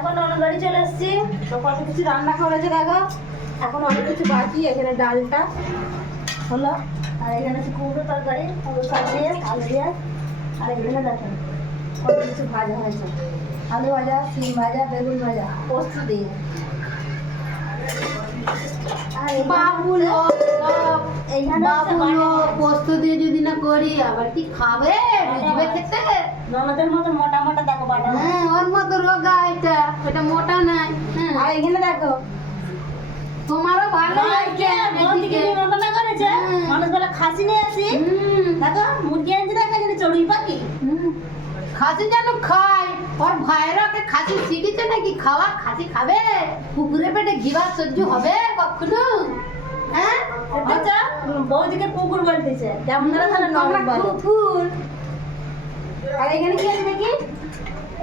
এখন অনেক গাড়ি চলে এসেছি, তো কত কিছু রান্না করেছে দেখো। এখন অনেক কিছু বাকি, এখানে ডালটা হলো, আর এখানে আছে কুমড়ো তরকারি, কুমড়ো শাক দিয়ে আলু দিয়ে, আর এখানে দেখেন কত কিছু ভাজা হয়েছে, আলু ভাজা, সিম ভাজা, বেগুন ভাজা, পোস্ত দিয়ে। আর বাবুলো এইখানে পোস্ত দিয়ে যদি না করি আবার কি খাবে? বুঝবে খেতে? ননদের মতো মোটা মোটা দেখো বাটা। হ্যাঁ, ওর মতো রোগা এটা মোটা নাই। হ্যাঁ, আর এখানে দেখো তোমারও ভালো লাগছে এদিকে। মানুষ বলে খাসি নিয়ে আসি, দেখো মুরগি আনছি, দেখা যায় চড়ুই পাখি। খাসি যেন খায়, ওর ভাইরা ওকে খাসি শিখেছে নাকি খাওয়া? খাসি খাবে? কুকুরে পেটে ঘিবার সহ্য হবে কখনো? হ্যাঁ, আচ্ছা বৌদিকে কুকুর বলতেছে, কেমন তাহলে তোমরা কুকুর। আর এখানে কি আছে দেখি,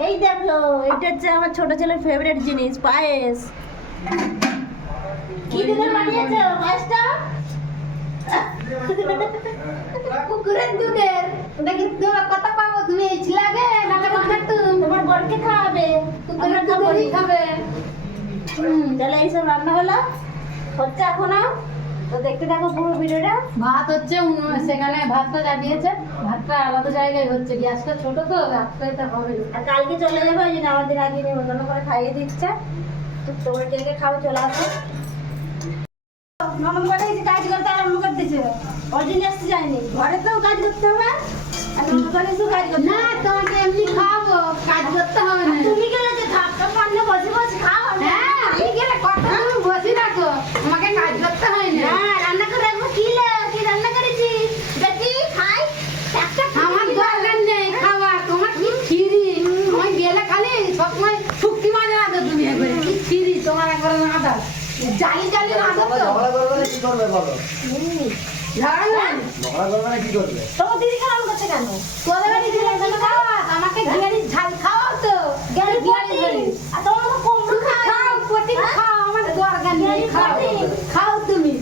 এই দেখো এটা হচ্ছে আমার ছোট ছেলের ফেভারিট জিনিস, পায়েস। কি দুধের বানিয়েছো পায়েসটা? কুকুরের দুধের। ওটা কি তোমার কথা পাবো? তুমি এই ছিলাগে নালে কথা তোমার বরকে খাওয়াবে, কুকুরের দুধেরই খাবে। তাহলে এইসব রান্না হলো হচ্ছে এখনো, তো দেখতে থাকো পুরো ভিডিওটা। ভাত হচ্ছে সেখানে ভাতটা চাপিয়েছে, ভাতটা আলাদা জায়গায় হচ্ছে, গ্যাসটা ছোট তো ভাতটা এটা হবে না। আর কালকে চলে যাবে, ওই জন্য আমাদের আগে নিমন্ত্রণ করে খাইয়ে দিচ্ছে। তো তোমরা কে কে খাও চলে আসো। ননদ বলে এই যে কাজ করতে আরম্ভ করতেছে, ওর জন্য আসতে যায়নি, ঘরে তো কাজ করতে হবে, আর ননদ বলে শুধু কাজ করতে না, হবে। তোমাকে এমনি খাওয়াবো, কাজ করতে হবে না। তুমি গেলে যে থাকতে পারলে বসে বসে খাও। হ্যাঁ, আমি গেলে কথা তুমি বসে রাখো, তোমাকে কাজ করতে হয় না। হ্যাঁ, রান্না করে রাখবো। কি রান্না করেছি দেখি খাই একটা। আমার দরকার নেই খাওয়া, তোমার কি খিরি? তোমায় গেলে খালি সবসময় শুক্তি মাঝে রাখো তুমি একবারে, কি খিরি তোমার একবারে না দাও, জালি জালি না দাও তো। ঝগড়া করবে না কি করবে বলো? ঝগড়া না, ঝগড়া করবে না কি করবে? তোমার দিদি খারাপ করছে কেন? তোদের বাড়ি গেলে খাওয়া, আমাকে গিয়ারি ঝাল খাওয়াও তো, গিয়ারি গিয়ারি আর তোমার তো কম খাও, পটি খাও, আমার দরকার নেই, খাও খাও তুমি।